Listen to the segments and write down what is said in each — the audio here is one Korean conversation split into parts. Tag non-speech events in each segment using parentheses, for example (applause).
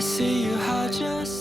I see you hide yourself.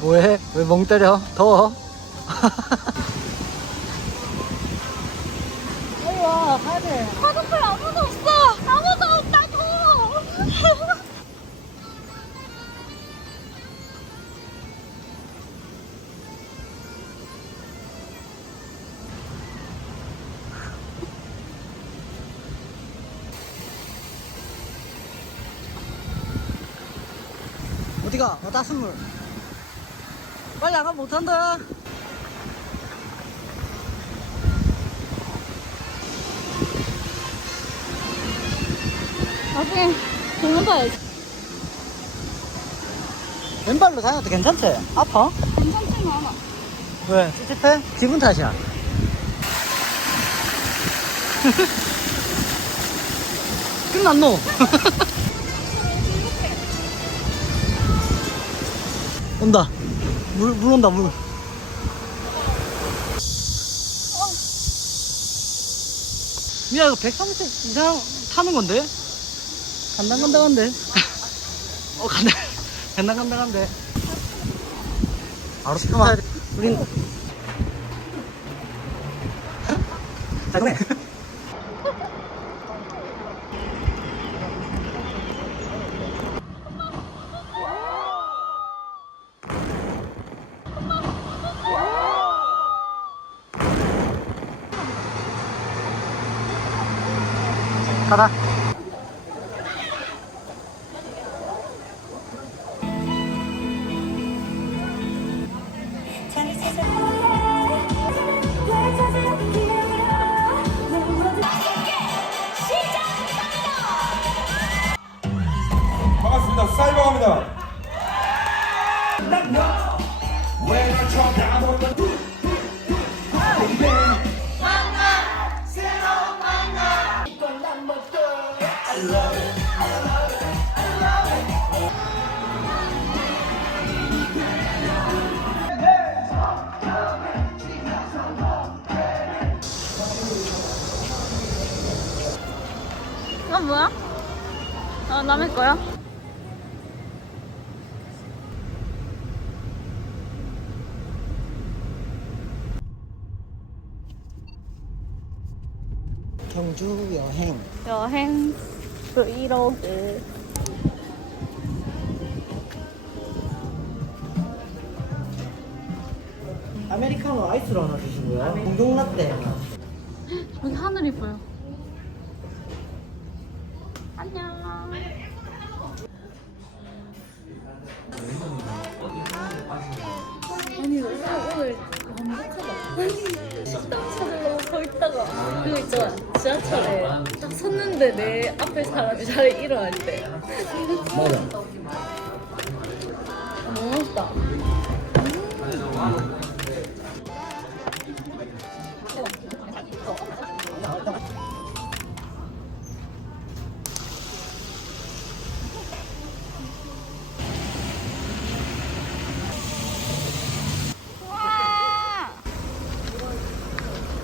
뭐해? 왜 멍 때려? 더워? 빨리 와, 가야 돼. 가족들 아무도 없어. 아무도 없다고. 어디가? 어, 따순물. 빨리 나가 못한다. 나중에 공연 봐야지. 왼발로 다녀도 괜찮지? 아파? 괜찮지는 않아. 왜? 찝찝해? 기분 탓이야. (laughs) 끝났노? (laughs) 온다. 물, 물 온다, 물. 미야, 이거 130 이상 타는 건데? 간당간당한데? 어, 간당, (laughs) 간당간당한데? 바로 시켜놔야 돼. 우린. 잘 보내. 가다. 반갑습니다. 사이버입니다. 아 남의 거야? 경주 여행. 여행 브이로그. 아메리카노 아이스로 하나 주시고요. 공동 라떼. 여기 하늘이 보여. 아니 오늘 완벽하다. 딱 찾으려고 서 있다가 그거 있잖아 지하철에 딱 섰는데 내 앞에 사람이 잘 일어날 때 맞아. 너무 멋있다.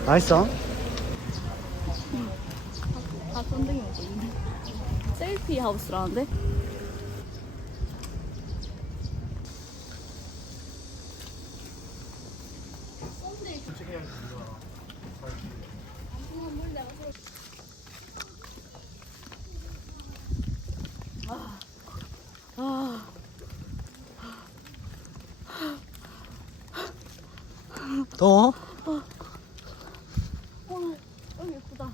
맛있어? 다 쫀득이 먹고 있네. 셀피 하우스라는데? 더워? 오늘 여기 예쁘다.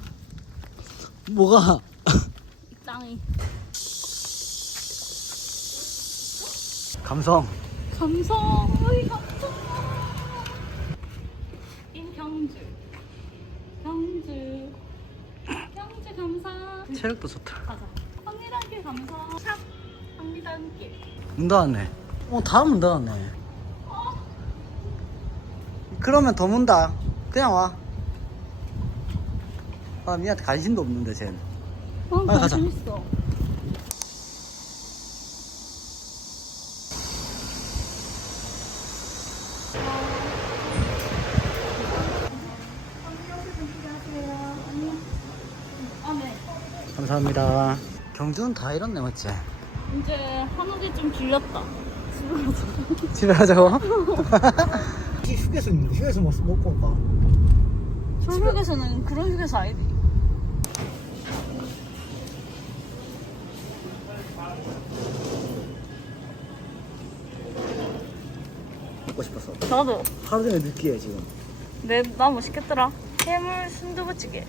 뭐가? 이 땅이. 감성. 감성, 어이 감성. 인경주. 경주. 경주 감사. 체력도 좋다. 가자. 감성 샵 합니다 함께. 문 닫았네. 어, 다 문 닫았네. 그러면 더 문다. 그냥 와. 아, 미한테 관심도 없는데, 쟤는. 어, 빨리 가자. 관심 있어. 아, 네. 감사합니다. 경주는 다 이렇네, 맞지? 이제 한옥이 좀 질렸다. 집에 가자고? (laughs) 휴게소 있는데, 휴게소 뭐, 먹고 올까? 서울역에서는 그런 휴게소 아니지. 먹고 싶었어. 나도. 하루 종일 느끼해, 지금. 내, 나 멋있겠더라. 해물 순두부찌개.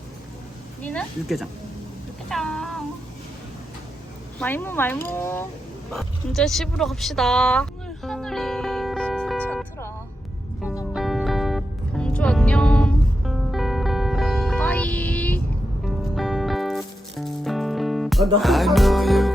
니는? 육개장. 짜잔. 마이무 마이무. 이제 집으로 갑시다. 오늘 하늘이 심상치 않더라. 경주 안녕. 빠이. 아, 나. I know you